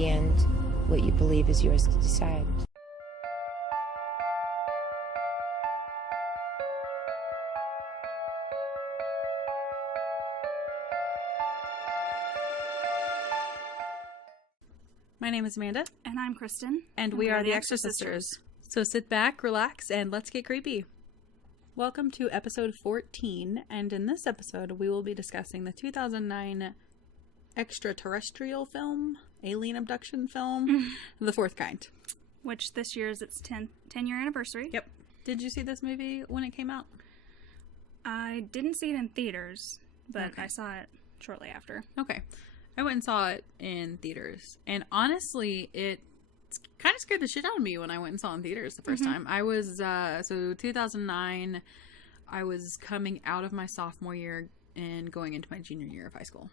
the end, what you believe is yours to decide. My name is Amanda. And I'm Kristin. And we are the extra-sisters. So sit back, relax, and let's get creepy. Welcome to episode 14, and in this episode we will be discussing the 2009 extra-terrestrial film, alien abduction film, The Fourth Kind. Which this year is its 10-year anniversary. Yep. Did you see this movie when it came out? I didn't see it in theaters, but Okay. I saw it shortly after. Okay. I went and saw it in theaters, and honestly, it kind of scared the shit out of me when I went and saw it in theaters the first time. I was, 2009, I was coming out of my sophomore year and going into my junior year of high school.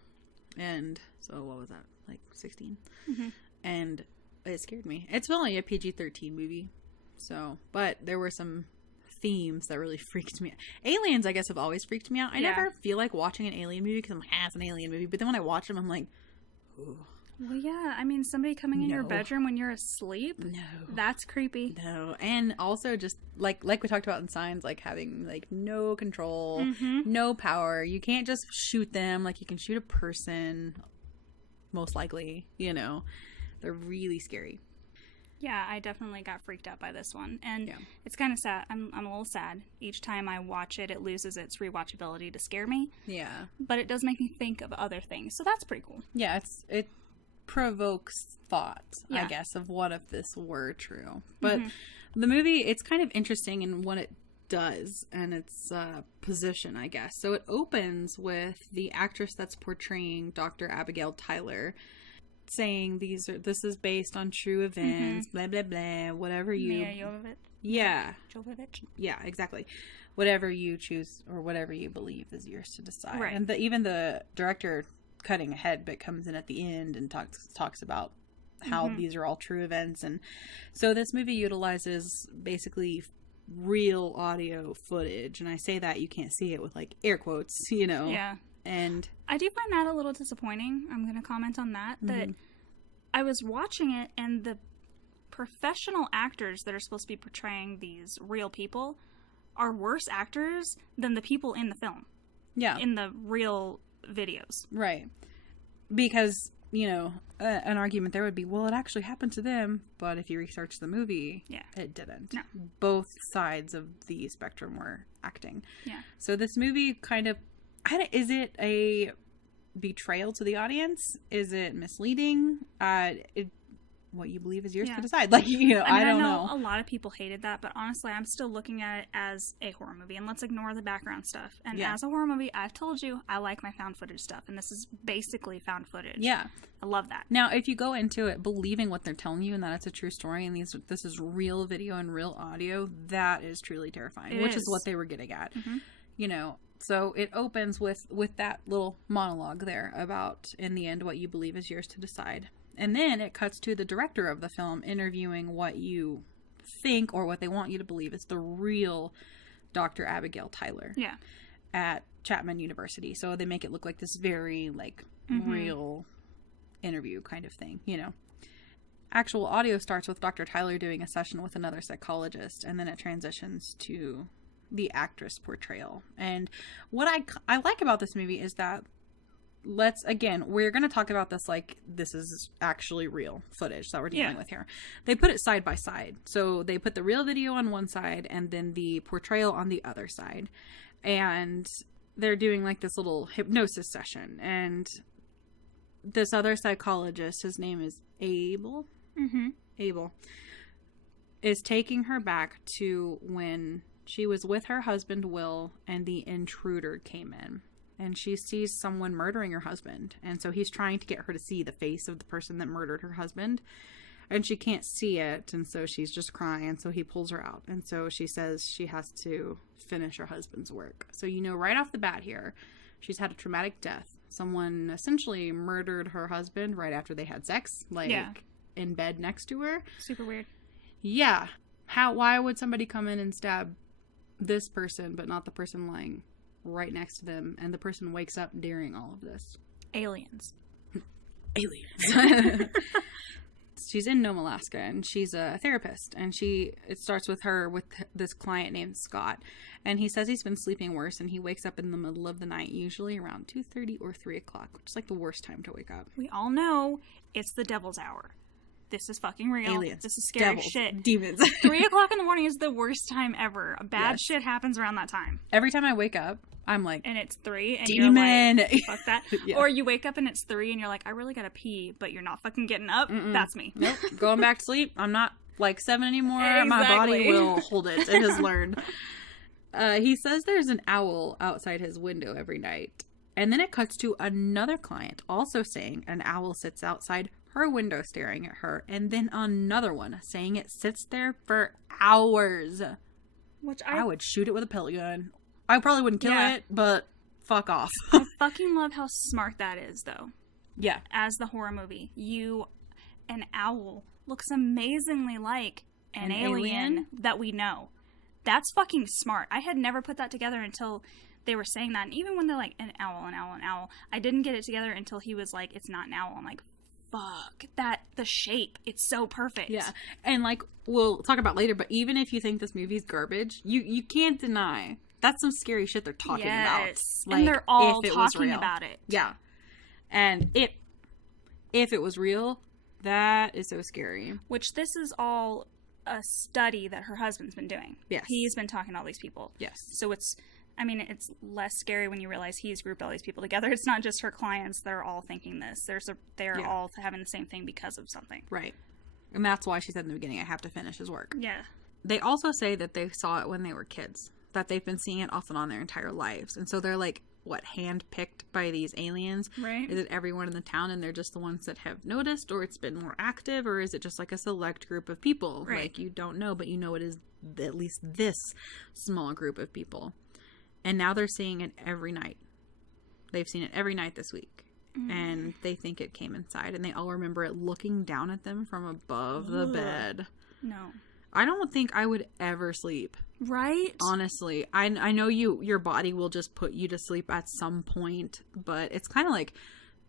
And so what was that, like 16? And it scared me. It's only a PG-13 movie, so, but there were some themes that really freaked me out. Aliens, I guess, have always freaked me out. I never feel like watching an alien movie because I'm like, it's an alien movie. But then when I watch them, I'm like, ooh. Well, yeah. I mean, somebody coming in your bedroom when you're asleep? No. That's creepy. No. And also just, like we talked about in Signs, like having, like, no control, no power. You can't just shoot them like you can shoot a person, most likely, you know. They're really scary. Yeah, I definitely got freaked out by this one. And it's kind of sad. I'm a little sad. Each time I watch it, it loses its rewatchability to scare me. Yeah. But it does make me think of other things. So that's pretty cool. Yeah, it provokes thought, I guess, of what if this were true. But the movie, it's kind of interesting in what it does and its position, I guess. So it opens with the actress that's portraying Dr. Abigail Tyler saying this is based on true events, blah blah blah, whatever you Mia Jovovich. Yeah. Jovovich. Yeah, exactly. Whatever you choose or whatever you believe is yours to decide. Right. And even the director, cutting ahead, but comes in at the end and talks about how these are all true events. And so this movie utilizes basically real audio footage, and I say that, you can't see it with like air quotes, you know. Yeah. And I do find that a little disappointing. I'm going to comment on that. That I was watching it, and the professional actors that are supposed to be portraying these real people are worse actors than the people in the film. Yeah. In the real videos. Right. Because, you know, an argument there would be, well, it actually happened to them, but if you research the movie, it didn't. No. Both sides of the spectrum were acting. Yeah. So this movie kind of, is it a betrayal to the audience? Is it misleading? What you believe is yours to decide. Like, you know, I don't know. A lot of people hated that, but honestly, I'm still looking at it as a horror movie, and let's ignore the background stuff. And as a horror movie, I've told you, I like my found footage stuff, and this is basically found footage. Yeah. I love that. Now, if you go into it believing what they're telling you and that it's a true story and this is real video and real audio, that is truly terrifying, which is what they were getting at. You know, so it opens with that little monologue there about, in the end, what you believe is yours to decide. And then it cuts to the director of the film interviewing what you think or what they want you to believe is the real Dr. Abigail Tyler at Chapman University. So they make it look like this very, like, real interview kind of thing, you know. Actual audio starts with Dr. Tyler doing a session with another psychologist, and then it transitions to the actress portrayal. And what I like about this movie is that we're going to talk about this like this is actually real footage that we're dealing with here. They put it side by side. So they put the real video on one side and then the portrayal on the other side. And they're doing like this little hypnosis session. And this other psychologist, his name is Abel. Abel is taking her back to when she was with her husband, Will, and the intruder came in. And she sees someone murdering her husband. And so he's trying to get her to see the face of the person that murdered her husband. And she can't see it. And so she's just crying. So he pulls her out. And so she says she has to finish her husband's work. So, you know, right off the bat here, she's had a traumatic death. Someone essentially murdered her husband right after they had sex. Like, in bed next to her. Super weird. Yeah. Why would somebody come in and stab this person, but not the person lying right next to them, and the person wakes up during all of this? Aliens. Aliens. she's in Nome, Alaska, and she's a therapist. And it starts with her with this client named Scott. And he says he's been sleeping worse, and he wakes up in the middle of the night, usually around 2:30 or 3 o'clock, which is like the worst time to wake up. We all know it's the devil's hour. This is fucking real. Aliens. This is scary Devils, shit. Demons. 3 o'clock in the morning is the worst time ever. Bad shit happens around that time. Every time I wake up, I'm like, and it's 3, and demon. you're like, fuck that. Yeah. Or you wake up and it's 3, and you're like, I really gotta pee, but you're not fucking getting up. That's me. Nope. Going back to sleep. I'm not like 7 anymore. Exactly. My body will hold it. It has learned. He says there's an owl outside his window every night. And then it cuts to another client also saying an owl sits outside her window staring at her. And then another one saying it sits there for hours. Which I would shoot it with a pellet gun. I probably wouldn't kill it, but fuck off. I fucking love how smart that is, though. Yeah. As the horror movie. An owl looks amazingly like an alien that we know. That's fucking smart. I had never put that together until they were saying that. And even when they're like, an owl, I didn't get it together until he was like, it's not an owl. I'm like, fuck, the shape, it's so perfect. Yeah. And like, we'll talk about later, but even if you think this movie's garbage, you can't deny that's some scary shit they're talking about. Like, and they're all talking about it. Yeah. And if it was real, that is so scary. Which this is all a study that her husband's been doing. Yes. He's been talking to all these people. Yes. So it's less scary when you realize he's grouped all these people together. It's not just her clients. They're all thinking this. They're all having the same thing because of something. Right. And that's why she said in the beginning, I have to finish his work. Yeah. They also say that they saw it when they were kids. That they've been seeing it off and on their entire lives. And so they're like, hand-picked by these aliens? Right. Is it everyone in the town and they're just the ones that have noticed, or it's been more active, or is it just like a select group of people? Right. Like, you don't know, but you know it is at least this small group of people. And now they're seeing it every night. They've seen it every night this week. And they think it came inside, and they all remember it looking down at them from above the bed. No. I don't think I would ever sleep. Right? Honestly. I know your body will just put you to sleep at some point, but it's kind of like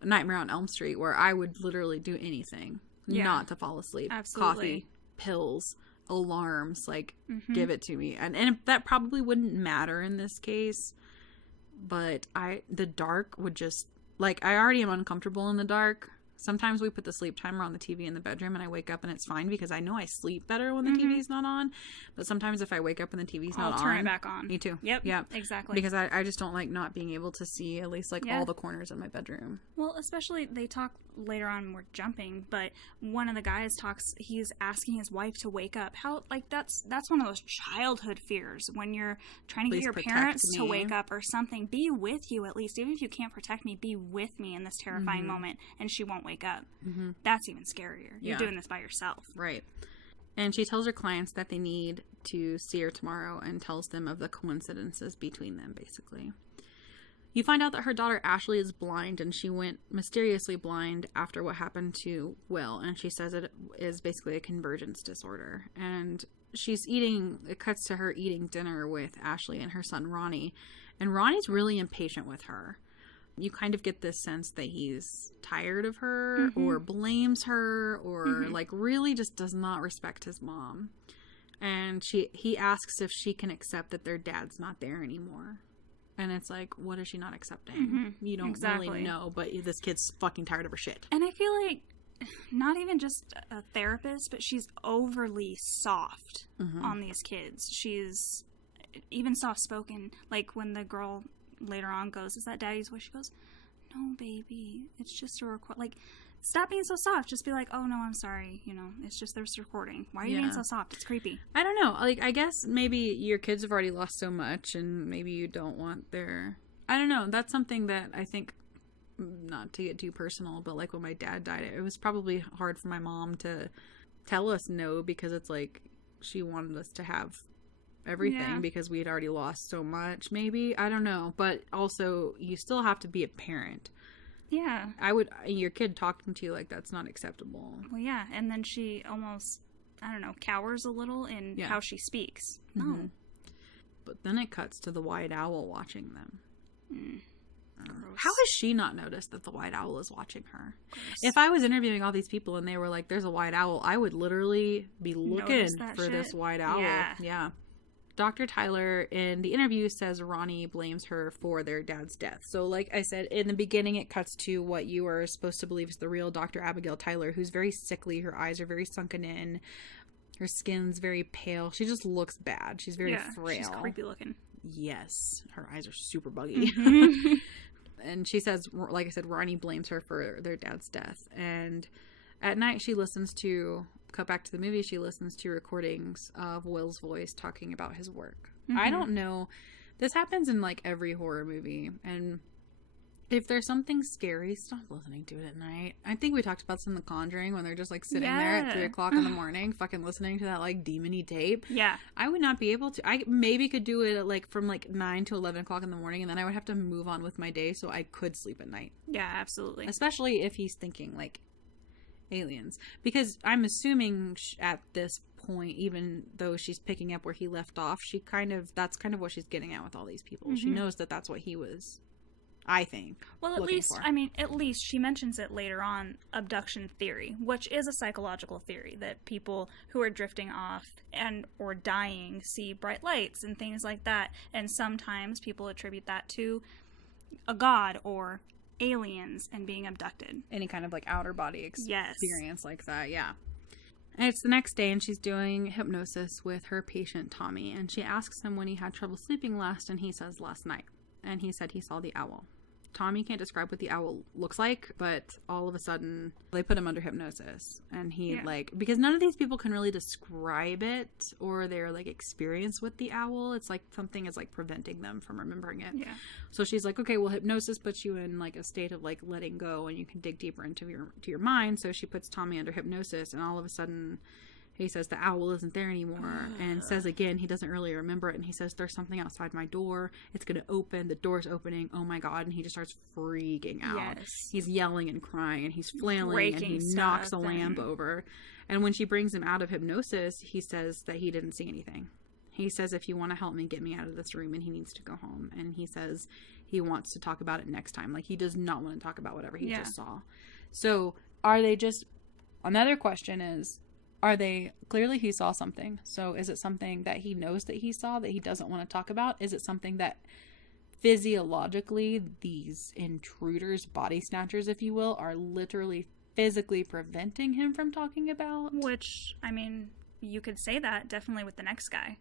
Nightmare on Elm Street, where I would literally do anything not to fall asleep. Absolutely. Coffee, pills, alarms, like, give it to me. And that probably wouldn't matter in this case, but the dark would just, like, I already am uncomfortable in the dark. Sometimes we put the sleep timer on the TV in the bedroom and I wake up and it's fine because I know I sleep better when the TV's not on. But sometimes if I wake up and the TV's not on, I'll turn it back on. Me too. Yep. Yeah. Exactly. Because I just don't like not being able to see at least all the corners of my bedroom. Well, especially they talk later on, we're jumping, but one of the guys he's asking his wife to wake up. How, like, that's one of those childhood fears when you're trying to get your parents to wake up or something. Be with you at least. Even if you can't protect me, be with me in this terrifying moment, and she won't wake up. That's even scarier. You're doing this by yourself. Right. And she tells her clients that they need to see her tomorrow and tells them of the coincidences between them, basically. You find out that her daughter Ashley is blind, and she went mysteriously blind after what happened to Will, and she says it is basically a convergence disorder. And it cuts to her eating dinner with Ashley and her son Ronnie, and Ronnie's really impatient with her. You kind of get this sense that he's tired of her or blames her or like really just does not respect his mom. And he asks if she can accept that their dad's not there anymore. And it's like, what is she not accepting? You don't really know, but this kid's fucking tired of her shit. And I feel like not even just a therapist, but she's overly soft on these kids. She's even soft-spoken. Like when the girl later on goes, is that daddy's voice? She goes, no, baby, it's just a record. Like, stop being so soft. Just be like, oh, no, I'm sorry. You know, it's just this recording. Why are you being so soft? It's creepy. I don't know. Like, I guess maybe your kids have already lost so much and maybe you don't want I don't know. That's something that I think, not to get too personal, but like when my dad died, it was probably hard for my mom to tell us no, because it's like she wanted us to have everything because we had already lost so much, maybe. I don't know. But also, you still have to be a parent. Yeah. Your kid talking to you like that's not acceptable. Well, yeah. And then she almost, I don't know, cowers a little in how she speaks. No. But then it cuts to the white owl watching them. How has she not noticed that the white owl is watching her? Gross. If I was interviewing all these people and they were like, there's a white owl, I would literally be looking for this white owl. Yeah. Dr. Tyler in the interview says Ronnie blames her for their dad's death. So like I said, in the beginning, it cuts to what you are supposed to believe is the real Dr. Abigail Tyler, who's very sickly. Her eyes are very sunken in. Her skin's very pale. She just looks bad. She's very frail. She's creepy looking. Yes. Her eyes are super buggy. And she says, like I said, Ronnie blames her for their dad's death. And at night, she listens to, cut back to the movie, she listens to recordings of Will's voice talking about his work. I don't know. This happens in like every horror movie. And if there's something scary, stop listening to it at night. I think we talked about some in The Conjuring when they're just like sitting there at 3 o'clock in the morning fucking listening to that like demon-y tape. Yeah. I would not be able to. I maybe could do it like from like 9 to 11 o'clock in the morning, and then I would have to move on with my day so I could sleep at night. Yeah, absolutely. Especially if he's thinking like aliens. Because I'm assuming at this point, even though she's picking up where he left off, that's kind of what she's getting at with all these people. She knows that that's what he was, I think. Well, at least she mentions it later on, abduction theory, which is a psychological theory that people who are drifting off and or dying see bright lights and things like that. And sometimes people attribute that to a god or aliens and being abducted. Any kind of like outer body experience like that, yeah. And it's the next day and she's doing hypnosis with her patient Tommy, and she asks him when he had trouble sleeping last, and he says last night. And he said he saw the owl. Tommy can't describe what the owl looks like, but all of a sudden they put him under hypnosis, and he because none of these people can really describe it or their like experience with the owl. It's like something is like preventing them from remembering it. Yeah. So she's like, okay, well, hypnosis puts you in like a state of like letting go, and you can dig deeper into your mind. So she puts Tommy under hypnosis, and all of a sudden he says the owl isn't there anymore, and says again he doesn't really remember it, and he says there's something outside my door, it's gonna open, the door's opening, oh my god, and he just starts freaking out. Yes. He's yelling and crying, and he's flailing, breaking and he stuff knocks a lamp over. And when she brings him out of hypnosis, he says that he didn't see anything. He says, if you want to help me, get me out of this room, and he needs to go home. And he says he wants to talk about it next time. Like, he does not want to talk about whatever he just saw. So are they just, another question is, are they, clearly he saw something. So is it something that he knows that he saw that he doesn't want to talk about? Is it something that physiologically these intruders, body snatchers, if you will, are literally physically preventing him from talking about? Which, I mean, you could say that definitely with the next guy.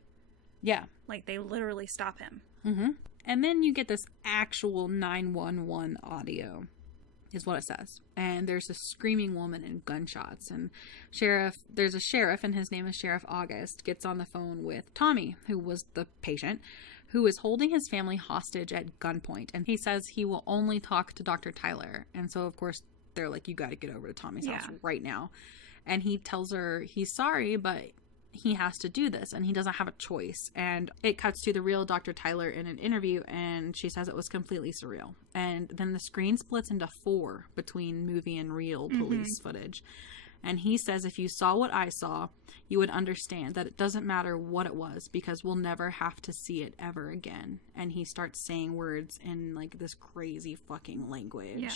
Yeah. Like, they literally stop him. Mm-hmm. And then you get this actual 911 audio, is what it says. And there's a screaming woman and gunshots. And there's a sheriff, and his name is Sheriff August, gets on the phone with Tommy, who was the patient, who is holding his family hostage at gunpoint. And he says he will only talk to Dr. Tyler. And so, of course, they're like, you got to get over to Tommy's house right now. And he tells her he's sorry, but he has to do this, and he doesn't have a choice. And it cuts to the real Dr. Tyler in an interview, and she says it was completely surreal. And then the screen splits into 4 between movie and real police footage. And he says, if you saw what I saw, you would understand that it doesn't matter what it was, because we'll never have to see it ever again. And he starts saying words in like this crazy fucking language. Yeah.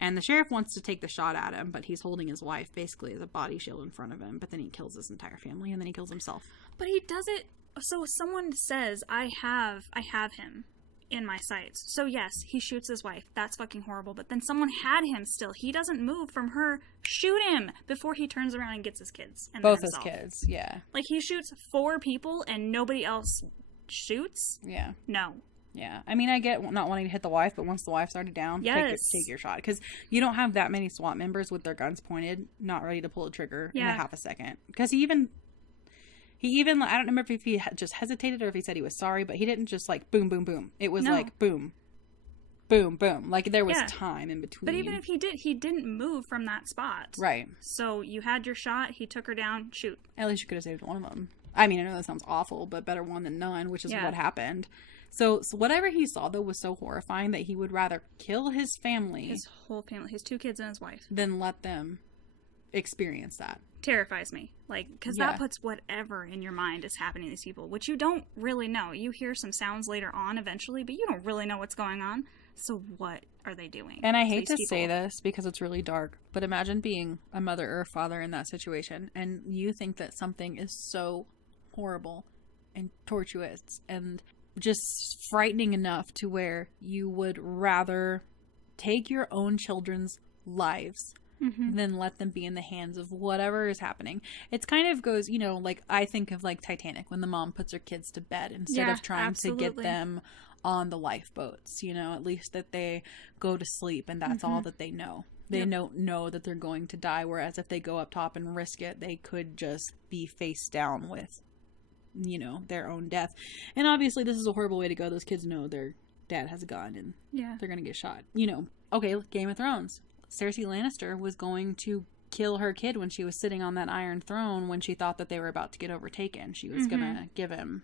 And the sheriff wants to take the shot at him, but he's holding his wife basically as a body shield in front of him. But then he kills his entire family, and then he kills himself. But he does it. So someone says, I have him in my sights. So yes, he shoots his wife. That's fucking horrible. But then someone had him still. He doesn't move from her. Shoot him before he turns around and gets his kids. And both his kids, yeah. Like, he shoots 4 people and nobody else shoots? Yeah. No. Yeah. I mean, I get not wanting to hit the wife, but once the wife's already down, take your shot. Because you don't have that many SWAT members with their guns pointed, not ready to pull a trigger in a half a second. Because he even, I don't remember if he just hesitated or if he said he was sorry, but he didn't just like boom, boom, boom. It was like boom, boom, boom. Like, there was time in between. But even if he didn't move from that spot. Right. So you had your shot, he took her down, shoot. At least you could have saved one of them. I mean, I know that sounds awful, but better one than none, which is what happened. So whatever he saw, though, was so horrifying that he would rather kill his family. His whole family. His 2 kids and his wife. Than let them experience that. Terrifies me. Like, because that puts whatever in your mind is happening to these people, which you don't really know. You hear some sounds later on eventually, but you don't really know what's going on. So what are they doing? And I hate to say this because it's really dark, but imagine being a mother or a father in that situation and you think that something is so horrible and tortuous and just frightening enough to where you would rather take your own children's lives than let them be in the hands of whatever is happening. It's kind of goes, you know, like I think of like Titanic when the mom puts her kids to bed instead of trying to get them on the lifeboats, you know, at least that they go to sleep and that's all that they know. They don't know that they're going to die, whereas if they go up top and risk it, they could just be face down with, you know, their own death. And obviously this is a horrible way to go. Those kids know their dad has a gun and they're going to get shot. You know, okay, Game of Thrones. Cersei Lannister was going to kill her kid when she was sitting on that Iron Throne when she thought that they were about to get overtaken. She was going to give him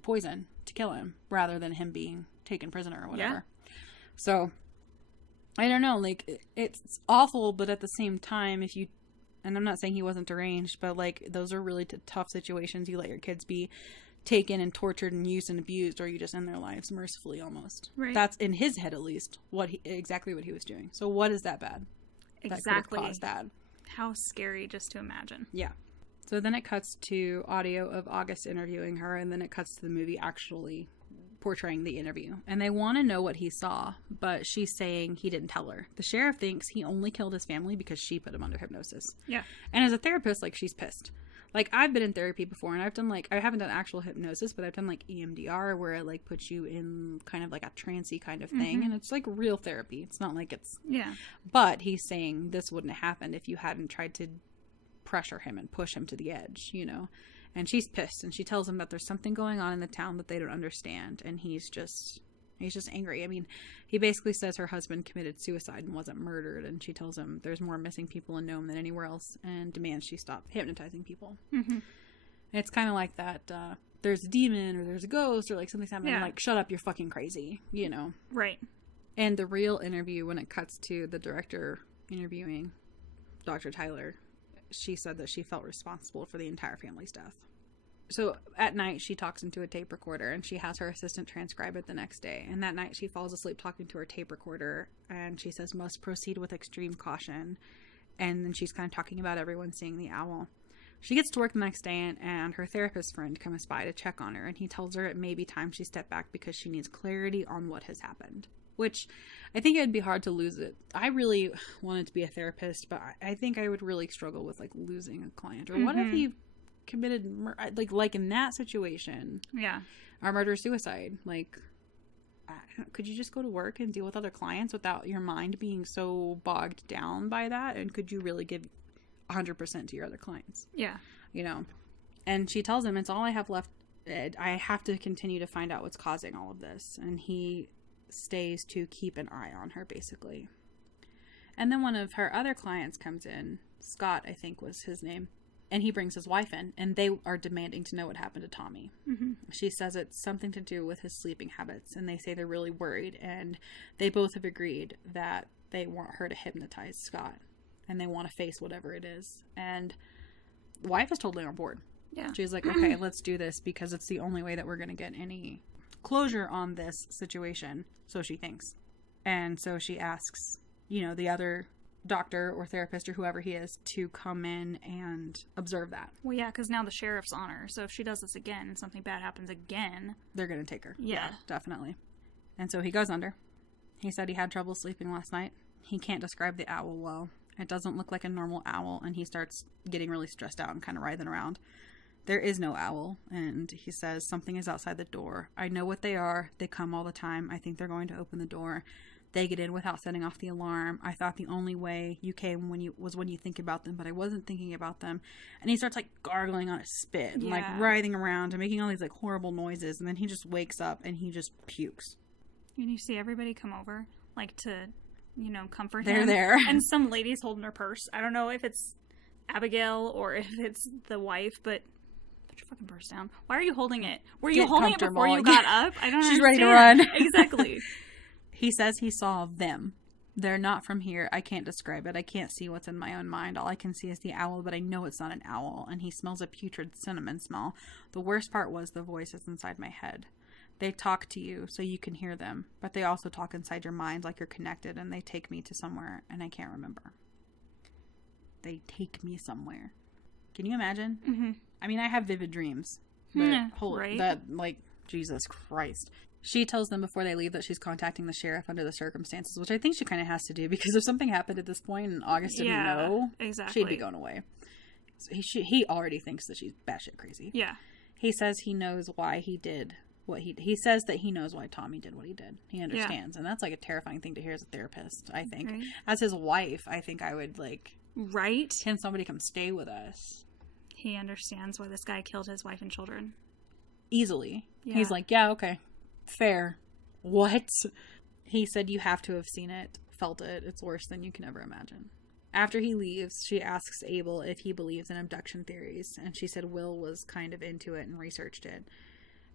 poison to kill him rather than him being taken prisoner or whatever. So, I don't know, like, it's awful, but at the same time, if you, and I'm not saying he wasn't deranged, but like, those are really tough situations. You let your kids be taken and tortured and used and abused, or you just end their lives mercifully almost. Right. That's in his head, at least, exactly what he was doing. So what is that bad? Exactly. That could have caused that. How scary just to imagine. Yeah. So then it cuts to audio of August interviewing her, and then it cuts to the movie actually portraying the interview. And they want to know what he saw, but she's saying he didn't tell her. The sheriff thinks he only killed his family because she put him under hypnosis. Yeah. And as a therapist, like, she's pissed. Like, I've been in therapy before, and I've done, like, I haven't done actual hypnosis, but I've done, like, EMDR, where it, like, puts you in kind of, like, a trancey kind of thing, and it's, like, real therapy. It's not like it's... Yeah. But he's saying this wouldn't have happened if you hadn't tried to pressure him and push him to the edge, you know? And she's pissed, and she tells him that there's something going on in the town that they don't understand, and he's just angry. I mean, he basically says her husband committed suicide and wasn't murdered, and she tells him there's more missing people in Nome than anywhere else, and demands she stop hypnotizing people. It's kind of like that, there's a demon, or there's a ghost, or like something's happening, like, shut up, you're fucking crazy, you know? Right. And the real interview, when it cuts to the director interviewing Dr. Tyler, she said that she felt responsible for the entire family's death. So at night, she talks into a tape recorder, and she has her assistant transcribe it the next day. And that night, she falls asleep talking to her tape recorder, and she says, must proceed with extreme caution. And then she's kind of talking about everyone seeing the owl. She gets to work the next day, and her therapist friend comes by to check on her, and he tells her it may be time she step back because she needs clarity on what has happened. Which, I think it'd be hard to lose it. I really wanted to be a therapist, but I think I would really struggle with, like, losing a client. Or what if he committed like in that situation, or murder-suicide, like, could you just go to work and deal with other clients without your mind being so bogged down by that? And could you really give 100% to your other clients? You know. And she tells him, it's all I have left. I have to continue to find out what's causing all of this. And he stays to keep an eye on her, basically. And then one of her other clients comes in, Scott, I think was his name, and he brings his wife in, and they are demanding to know what happened to Tommy. She says it's something to do with his sleeping habits, and they say they're really worried, and they both have agreed that they want her to hypnotize Scott, and they want to face whatever it is. And the wife is totally on board. She's like, okay, let's do this, because it's the only way that we're going to get any closure on this situation, so she thinks. And so she asks, you know, the other doctor or therapist or whoever he is to come in and observe that. Well, yeah, because now the sheriff's on her, so if she does this again and something bad happens again, they're going to take her. Yeah, definitely. And so he goes under. He said he had trouble sleeping last night. He can't describe the owl well. It doesn't look like a normal owl, and he starts getting really stressed out and kind of writhing around. There is no owl, and he says something is outside the door. I know what they are. They come all the time. I think they're going to open the door. They get in without setting off the alarm. I thought the only way you came when you think about them, but I wasn't thinking about them. And he starts, like, gargling on his spit, and, like, writhing around and making all these, like, horrible noises, and then he just wakes up and he just pukes. And you see everybody come over, like, to, you know, comfort him. They're there. And some lady's holding her purse. I don't know if it's Abigail or if it's the wife, but put your fucking purse down. Why are you holding it? Were you holding it before you got up? I don't understand. She's ready to run. Exactly. He says he saw them. They're not from here. I can't describe it. I can't see what's in my own mind. All I can see is the owl, but I know it's not an owl. And he smells a putrid cinnamon smell. The worst part was the voice is inside my head. They talk to you so you can hear them, but they also talk inside your mind like you're connected, and they take me to somewhere, and I can't remember. They take me somewhere. Can you imagine? Mm-hmm. I mean, I have vivid dreams. But Jesus Christ. She tells them before they leave that she's contacting the sheriff under the circumstances, which I think she kind of has to do, because if something happened at this point and August didn't know, exactly, she'd be going away. So he already thinks that she's batshit crazy. Yeah. He says he knows why he did what he says that he knows why Tommy did what he did. He understands. And that's like a terrifying thing to hear as a therapist, I think. Right. As his wife, I think I would like, right? Can somebody come stay with us? He understands why this guy killed his wife and children. Easily. Yeah. He's like, yeah, okay. Fair. What? He said you have to have seen it, felt it. It's worse than you can ever imagine. After he leaves, she asks Abel if he believes in abduction theories, and she said Will was kind of into it and researched it.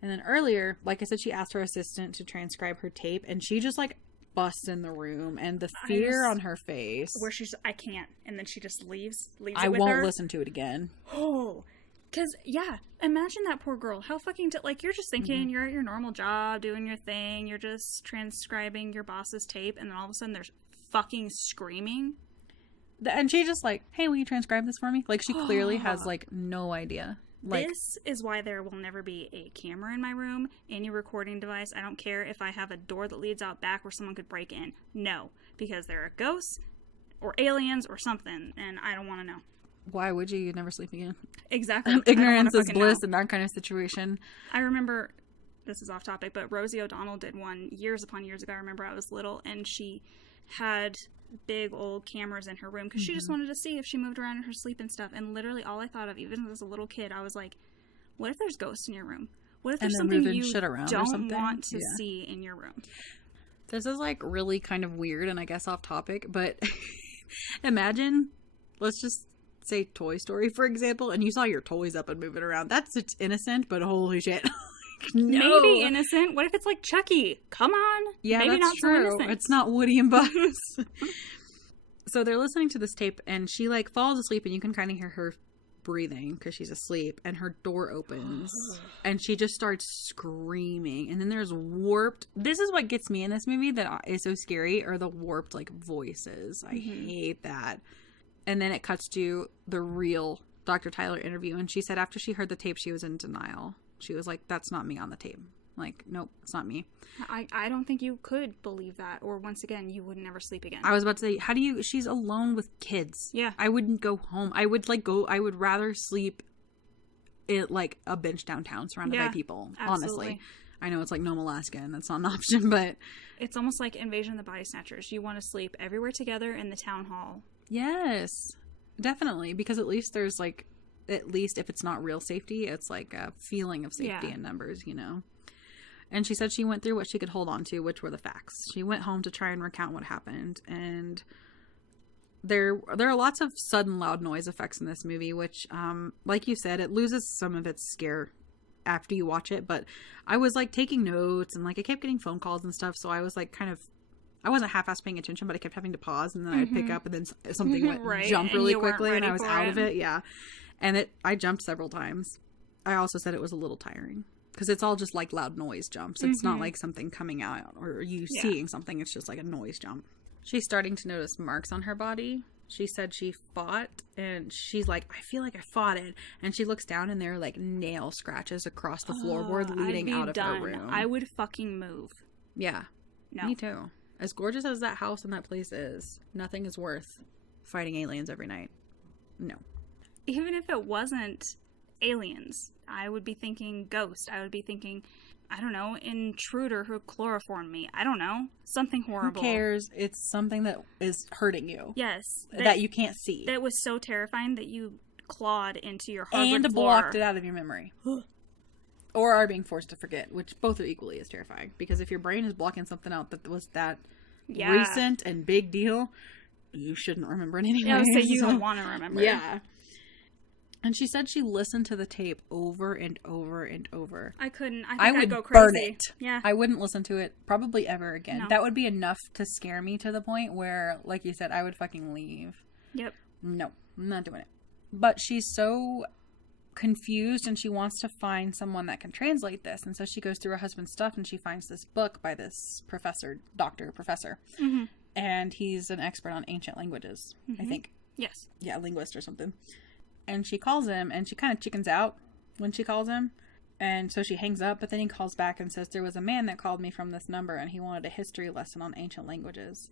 And then earlier, like I said, she asked her assistant to transcribe her tape, and she just like busts in the room, and the fear on her face. Where she's, I can't, and then she just leaves I won't listen to it again. Oh, because, yeah, imagine that poor girl. How fucking, like, you're just thinking you're at your normal job, doing your thing, you're just transcribing your boss's tape, and then all of a sudden there's fucking screaming. And she just like, hey, will you transcribe this for me? Like, she clearly has, like, no idea. Like, this is why there will never be a camera in my room, any recording device. I don't care if I have a door that leads out back where someone could break in. No, because there are ghosts or aliens or something, and I don't want to know. Why would you? You'd never sleep again. Exactly. Ignorance is bliss in that kind of situation. I remember, this is off topic, but Rosie O'Donnell did one years upon years ago. I remember I was little, and she had big old cameras in her room because she just wanted to see if she moved around in her sleep and stuff. And literally all I thought of, even as a little kid, I was like, what if there's ghosts in your room? What if there's something you don't want to see in your room? This is like really kind of weird and I guess off topic, but imagine, let's just say Toy Story, for example, and you saw your toys up and moving around. It's innocent, but holy shit. No. Maybe innocent. What if it's like Chucky? Come on. Yeah, maybe that's not true. So innocent. It's not Woody and Buzz. So they're listening to this tape, and she like falls asleep, and you can kind of hear her breathing because she's asleep, and her door opens, and she just starts screaming, and then there's warped. This is what gets me in this movie that is so scary, are the warped like voices. I hate that. And then it cuts to the real Dr. Tyler interview, and she said after she heard the tape, she was in denial. She was like, that's not me on the tape. Like, nope, it's not me. I don't think you could believe that, or once again, you would never sleep again. I was about to say, she's alone with kids. Yeah. I wouldn't go home. I would rather sleep in like a bench downtown surrounded by people, absolutely. Honestly. I know it's like Nome, Alaska, and that's not an option, but it's almost like Invasion of the Body Snatchers. You want to sleep everywhere together in the town hall. Yes, definitely, because at least there's like, at least if it's not real safety, it's like a feeling of safety in numbers, you know. And she said she went through what she could hold on to, which were the facts. She went home to try and recount what happened, and there are lots of sudden loud noise effects in this movie, which, like you said, it loses some of its scare after you watch it. But I was like taking notes, and like I kept getting phone calls and stuff, so I was like I wasn't half-assed paying attention, but I kept having to pause, and then I'd pick up, and then something would jump really quickly, and I was out of it. Yeah. And I jumped several times. I also said it was a little tiring because it's all just like loud noise jumps. It's not like something coming out or you seeing something. It's just like a noise jump. She's starting to notice marks on her body. She said she fought, and she's like, I feel like I fought it. And she looks down, and there are like nail scratches across the floorboard leading out of her room. I would fucking move. Yeah. No. Me too. As gorgeous as that house and that place is, nothing is worth fighting aliens every night. No. Even if it wasn't aliens, I would be thinking ghost. I would be thinking, I don't know, intruder who chloroformed me. I don't know. Something horrible. Who cares? It's something that is hurting you. Yes. That you can't see. That was so terrifying that you clawed into your hardwood and floor. Blocked it out of your memory. Or are being forced to forget, which both are equally as terrifying. Because if your brain is blocking something out that was that recent and big deal, you shouldn't remember it anyway. Yeah, so you don't want to remember. Yeah. And she said she listened to the tape over and over and over. I couldn't. I would would go crazy. burn it. Yeah. I wouldn't listen to it probably ever again. No. That would be enough to scare me to the point where, like you said, I would fucking leave. Yep. No, I'm not doing it. But she's so confused, and she wants to find someone that can translate this. And so she goes through her husband's stuff, and she finds this book by this professor. Mm-hmm. And he's an expert on ancient languages, I think. Yes. Yeah, linguist or something. And she calls him, and she kind of chickens out when she calls him. And so she hangs up, but then he calls back and says, there was a man that called me from this number, and he wanted a history lesson on ancient languages.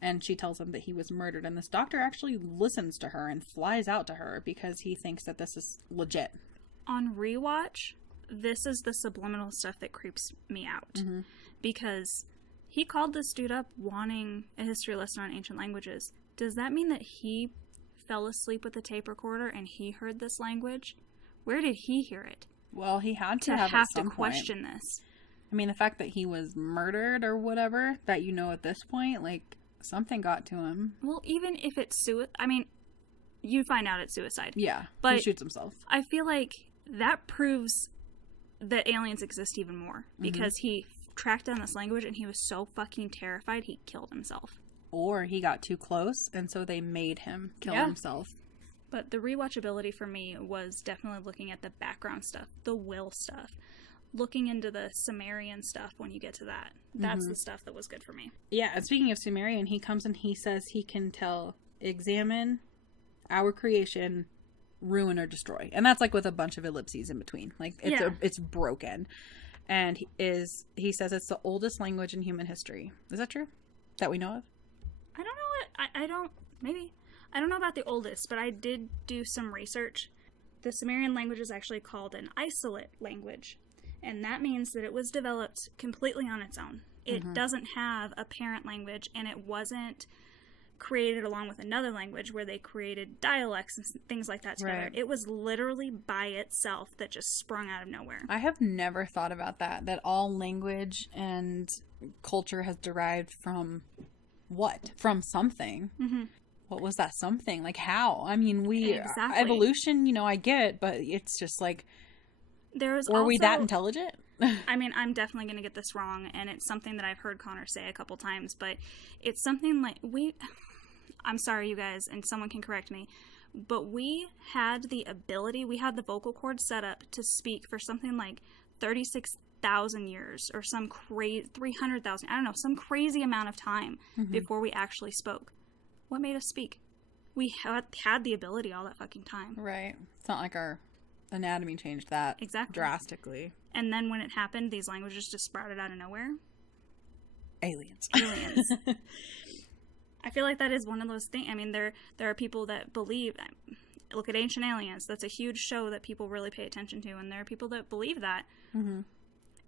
And she tells him that he was murdered. And this doctor actually listens to her and flies out to her because he thinks that this is legit. On rewatch, this is the subliminal stuff that creeps me out. Mm-hmm. Because he called this dude up wanting a history lesson on ancient languages. Does that mean that he fell asleep with the tape recorder and he heard this language? Where did he hear it? Well, he had to have at some to question this. I mean, the fact that he was murdered or whatever, that at this point, like, something got to him. Well, even if it's I mean, you find out it's suicide. Yeah, but he shoots himself. I feel like that proves that aliens exist even more. Because he tracked down this language and he was so fucking terrified he killed himself. Or he got too close, and so they made him kill himself. But the rewatchability for me was definitely looking at the background stuff, the will stuff, looking into the Sumerian stuff when you get to that. That's the stuff that was good for me. Yeah, and speaking of Sumerian, he comes and he says he can examine our creation, ruin or destroy. And that's like with a bunch of ellipses in between. Like, it's broken. And he says it's the oldest language in human history. Is that true? That we know of? I don't know I don't know about the oldest, but I did do some research. The Sumerian language is actually called an isolate language, and that means that it was developed completely on its own. It doesn't have a parent language, and it wasn't created along with another language where they created dialects and things like that together. Right. It was literally by itself that just sprung out of nowhere. I have never thought about that all language and culture has derived from what? From something. Mm-hmm. What was that something? Like, how? I mean, evolution, I get, but it's just like, were we that intelligent? I mean, I'm definitely going to get this wrong, and it's something that I've heard Connor say a couple times, but it's something like, I'm sorry, you guys, and someone can correct me, but we had the ability, we had the vocal cords set up to speak for something like 36,000 years, or some 300,000, I don't know, some crazy amount of time before we actually spoke. What made us speak? We had the ability all that fucking time. Right. It's not like our anatomy changed that drastically. And then when it happened, these languages just sprouted out of nowhere. Aliens. I feel like that is one of those things. I mean, there are people that believe. Look at Ancient Aliens. That's a huge show that people really pay attention to, and there are people that believe that. Mm-hmm.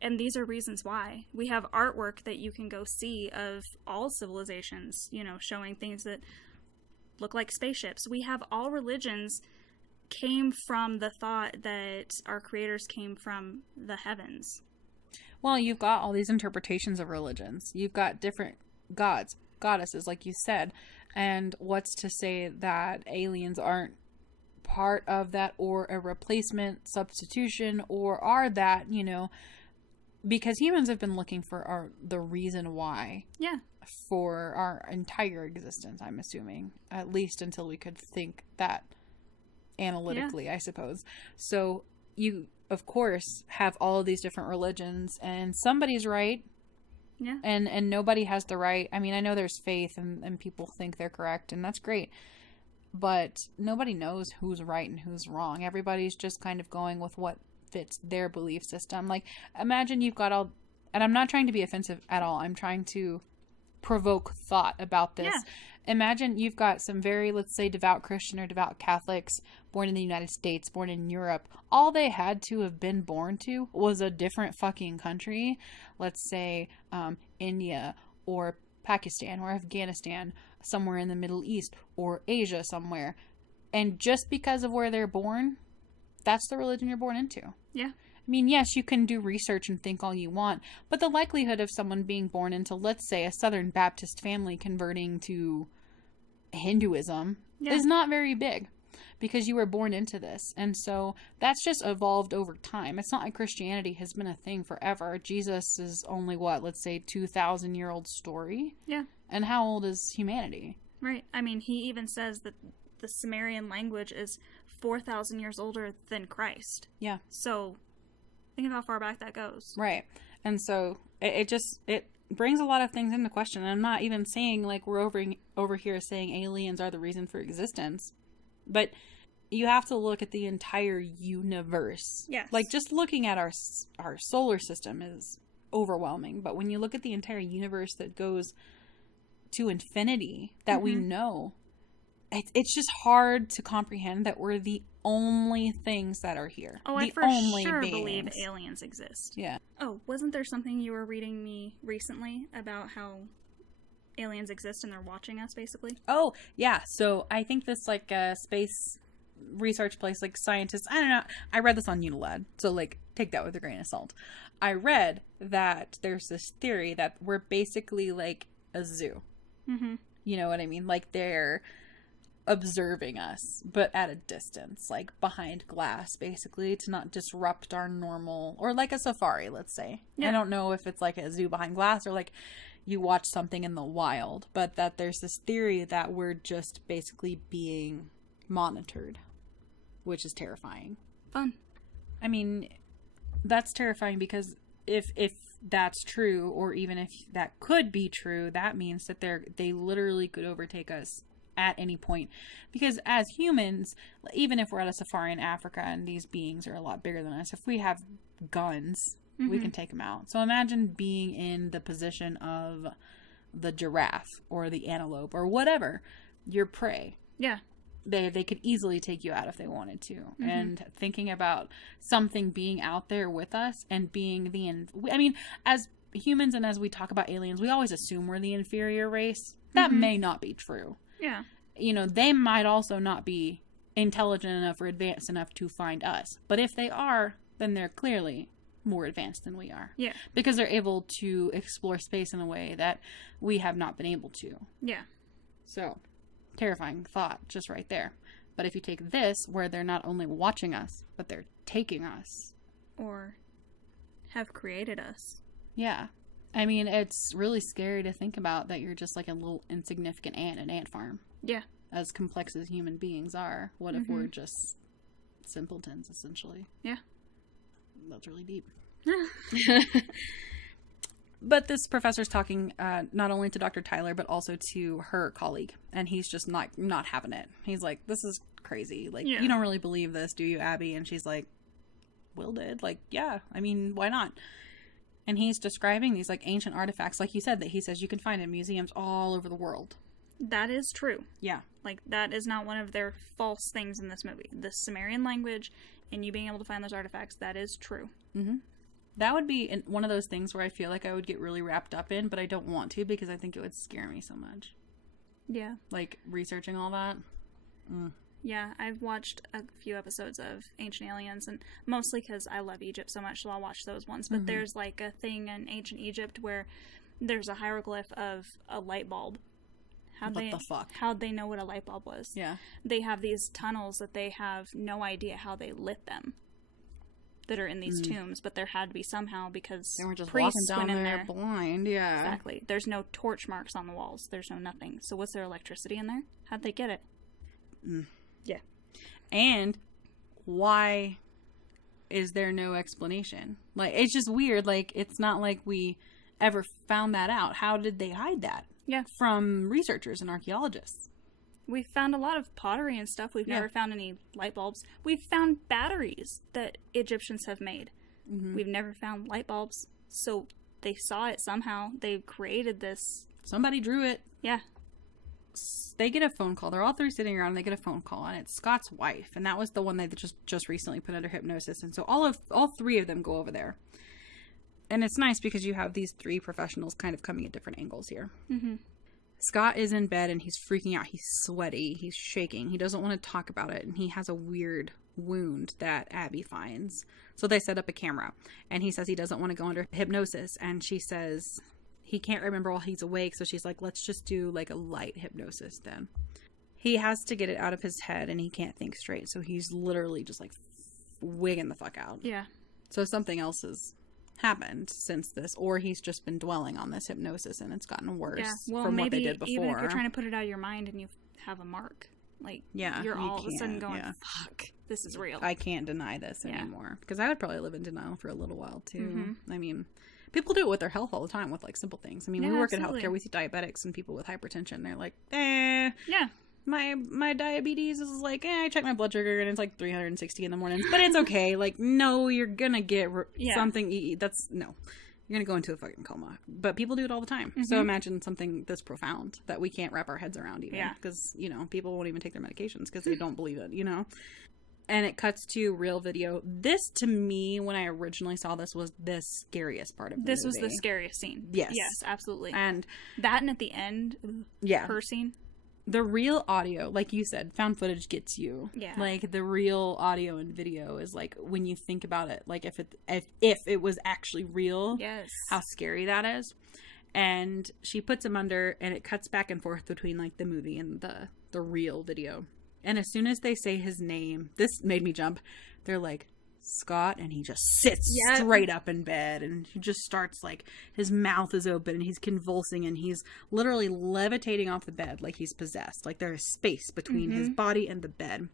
And these are reasons why. We have artwork that you can go see of all civilizations, showing things that look like spaceships. We have all religions came from the thought that our creators came from the heavens. Well, you've got all these interpretations of religions. You've got different gods, goddesses, like you said. And what's to say that aliens aren't part of that, or a replacement, substitution, or are that, because humans have been looking for the reason why. Yeah. For our entire existence, I'm assuming. At least until we could think that analytically, I suppose. So you, of course, have all of these different religions, and somebody's right. Yeah. And nobody has the right. I mean, I know there's faith, and people think they're correct, and that's great. But nobody knows who's right and who's wrong. Everybody's just kind of going with what fits their belief system. Like, imagine you've got all, and I'm not trying to be offensive at all, I'm trying to provoke thought about this. Imagine you've got some very, let's say, devout Christian or devout Catholics born in the United States, born in Europe. All they had to have been born to was a different fucking country. Let's say India or Pakistan or Afghanistan, somewhere in the Middle East or Asia somewhere. And just because of where they're born, that's the religion you're born into. Yeah. I mean, yes, you can do research and think all you want, but the likelihood of someone being born into, let's say, a Southern Baptist family converting to Hinduism is not very big, because you were born into this. And so that's just evolved over time. It's not like Christianity has been a thing forever. Jesus is only, let's say, 2,000-year-old story? Yeah. And how old is humanity? Right. I mean, he even says that the Sumerian language is 4,000 years older than Christ. Yeah. So think of how far back that goes. Right. And so it brings a lot of things into question. And I'm not even saying like we're over here saying aliens are the reason for existence, but you have to look at the entire universe. Yes. Like just looking at our solar system is overwhelming, but when you look at the entire universe that goes to infinity that we know, it's just hard to comprehend that we're the only things that are here. Oh, the I for sure believe aliens exist. Yeah. Oh, wasn't there something you were reading me recently about how aliens exist and they're watching us, basically? Oh, yeah. So I think this like space research place, like scientists, I don't know. I read this on Unilad, so like take that with a grain of salt. I read that there's this theory that we're basically like a zoo. Mm-hmm. You know what I mean? Like they're observing us, but at a distance, like behind glass, basically, to not disrupt our normal, or like a safari, let's say. Yeah. I don't know if it's like a zoo behind glass or like you watch something in the wild, but that there's this theory that we're just basically being monitored, which is terrifying. Fun. I mean, that's terrifying because if that's true, or even if that could be true, that means that they literally could overtake us at any point. Because as humans, even if we're at a safari in Africa and these beings are a lot bigger than us, if we have guns, we can take them out. So imagine being in the position of the giraffe or the antelope or whatever, your prey. Yeah. They could easily take you out if they wanted to. And thinking about something being out there with us and being I mean, as humans and as we talk about aliens, we always assume we're the inferior race. That may not be true. Yeah. You know, they might also not be intelligent enough or advanced enough to find us. But if they are, then they're clearly more advanced than we are. Yeah. Because they're able to explore space in a way that we have not been able to. Yeah. So, terrifying thought just right there. But if you take this, where they're not only watching us, but they're taking us. Or have created us. Yeah. I mean, it's really scary to think about that you're just like a little insignificant ant in an ant farm. Yeah. As complex as human beings are. What if we're just simpletons, essentially? Yeah. That's really deep. But this professor's talking not only to Dr. Tyler, but also to her colleague. And he's just not having it. He's like, this is crazy. Like, you don't really believe this, do you, Abby? And she's like, Will did. Like, yeah. I mean, why not? And he's describing these, like, ancient artifacts, like you said, that he says you can find in museums all over the world. That is true. Yeah. Like, that is not one of their false things in this movie. The Sumerian language and you being able to find those artifacts, that is true. Mm-hmm. That would be one of those things where I feel like I would get really wrapped up in, but I don't want to because I think it would scare me so much. Yeah. Like, researching all that. Yeah, I've watched a few episodes of Ancient Aliens, and mostly because I love Egypt so much, so I'll watch those ones. But there's, like, a thing in ancient Egypt where there's a hieroglyph of a light bulb. What the fuck? How'd they know what a light bulb was? Yeah. They have these tunnels that they have no idea how they lit them that are in these tombs, but there had to be somehow because they were just priests walking down went in there blind. Yeah. Exactly. There's no torch marks on the walls. There's no nothing. So what's their electricity in there? How'd they get it? Yeah. And why is there no explanation? Like, it's just weird. Like, it's not like we ever found that out. How did they hide that? Yeah. From researchers and archaeologists. We've found a lot of pottery and stuff. We've never found any light bulbs. We've found batteries that Egyptians have made. We've never found light bulbs. So they saw it somehow. They created this. Somebody drew it. Yeah. They get a phone call. They're all three sitting around and they get a phone call, and it's Scott's wife, and that was the one they just recently put under hypnosis. And so all three of them go over there. And it's nice because you have these three professionals kind of coming at different angles here. Scott is in bed and he's freaking out. He's sweaty. He's shaking. He doesn't want to talk about it. And he has a weird wound that Abby finds. So they set up a camera. And he says he doesn't want to go under hypnosis. And she says he can't remember while he's awake. So she's like, let's just do like a light hypnosis then. He has to get it out of his head and he can't think straight. So he's literally just like wigging the fuck out. Yeah. So something else has happened since this, or he's just been dwelling on this hypnosis and it's gotten worse from what they did before. Even if you're trying to put it out of your mind and you have a mark, Like, Yeah, you're you all of a sudden can't, going, yeah. fuck, this is real. I can't deny this anymore. Because I would probably live in denial for a little while, too. Mm-hmm. I mean, people do it with their health all the time with, like, simple things. I mean, Yeah, we work absolutely. in healthcare. We see diabetics and people with hypertension. They're like, yeah. My diabetes is like, I check my blood sugar and it's like 360 in the mornings. But it's okay. Like, no, you're gonna get something. That's, no. You're gonna go into a fucking coma. But people do it all the time. So imagine something this profound that we can't wrap our heads around even. Because, you know, people won't even take their medications because they don't believe it, you know? And it cuts to real video. This, to me, when I originally saw this, was the scariest part of the movie. This was the scariest scene. Yes. Yes, absolutely. And that, and at the end, her scene. The real audio, like you said, found footage gets you. Yeah. Like, the real audio and video is, like, when you think about it, like, if it was actually real, yes, how scary that is. And she puts him under, and it cuts back and forth between, like, the movie and the real video. And as soon as they say his name, this made me jump. They're like, Scott, and he just sits straight up in bed, and he just starts, like, his mouth is open and he's convulsing and he's literally levitating off the bed like he's possessed. Like, there is space between his body and the bed.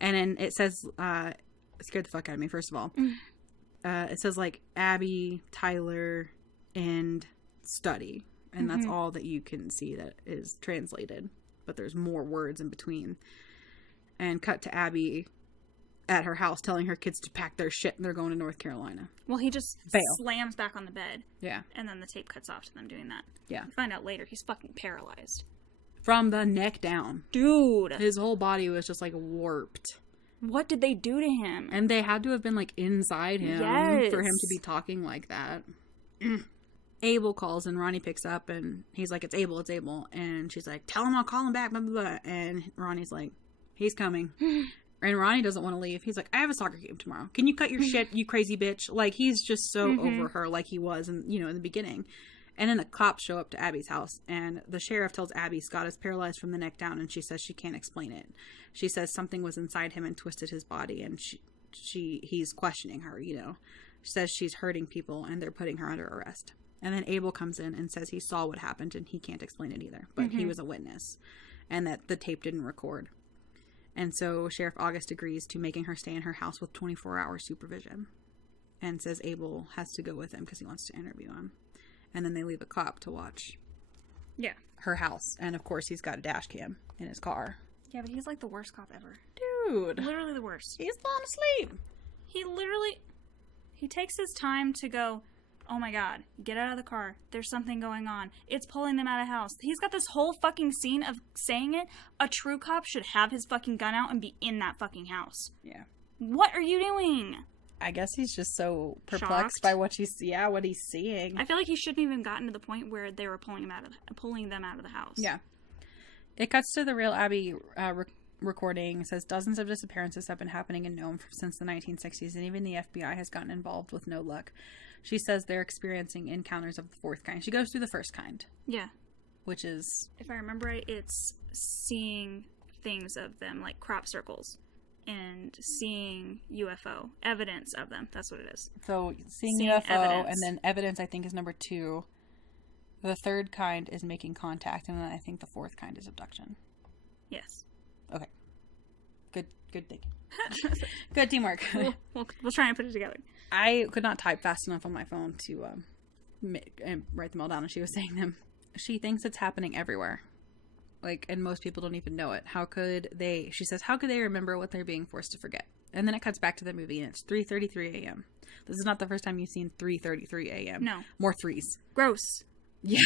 And then it says, it scared the fuck out of me, first of all. It says, like, Abby, Tyler, and study, and that's all that you can see that is translated, but there's more words in between. And cut to Abby at her house telling her kids to pack their shit and they're going to North Carolina. Well, he just slams back on the bed. Yeah. And then the tape cuts off to them doing that. Yeah. You find out later he's fucking paralyzed. From the neck down. Dude. His whole body was just, like, warped. What did they do to him? And they had to have been, like, inside him for him to be talking like that. Abel calls and Ronnie picks up and he's like, it's Abel. And she's like, tell him I'll call him back, blah, blah, blah. And Ronnie's like, he's coming. And Ronnie doesn't want to leave. He's like, I have a soccer game tomorrow. Can you cut your shit, you crazy bitch? Like, he's just so over her, like he was in the beginning. And then the cops show up to Abby's house, and the sheriff tells Abby Scott is paralyzed from the neck down, and she says she can't explain it. She says something was inside him and twisted his body, and he's questioning her, you know. She says she's hurting people, and they're putting her under arrest. And then Abel comes in and says he saw what happened, and he can't explain it either. But he was a witness, and that the tape didn't record. And so Sheriff August agrees to making her stay in her house with 24-hour supervision, and says Abel has to go with him because he wants to interview him. And then they leave a cop to watch her house. And, of course, he's got a dash cam in his car. Yeah, but he's like the worst cop ever. Dude. Literally the worst. He's falling asleep. He takes his time to go, oh my god, get out of the car. There's something going on. It's pulling them out of the house. He's got this whole fucking scene of saying it. A true cop should have his fucking gun out and be in that fucking house. Yeah. What are you doing? I guess he's just so perplexed by what he's seeing. I feel like he shouldn't even gotten to the point where they were pulling them out of the house. Yeah. It cuts to the real Abby recording. It says dozens of disappearances have been happening in Nome since the 1960s, and even the FBI has gotten involved with no luck. She says they're experiencing encounters of the fourth kind. She goes through the first kind. Yeah. Which is... If I remember right, it's seeing things of them, like crop circles. And seeing UFO. Evidence of them. That's what it is. So, seeing UFO, evidence. And then evidence, I think, is number 2. The third kind is making contact, and then I think the fourth kind is abduction. Yes. Okay. Good thinking. Good teamwork. We'll try and put it together. I could not type fast enough on my phone to write them all down as she was saying them. She thinks it's happening everywhere. Like, and most people don't even know it. She says, how could they remember what they're being forced to forget? And then it cuts back to the movie, and it's 3:33 a.m. This is not the first time you've seen 3:33 a.m. No. More threes. Gross. Yeah.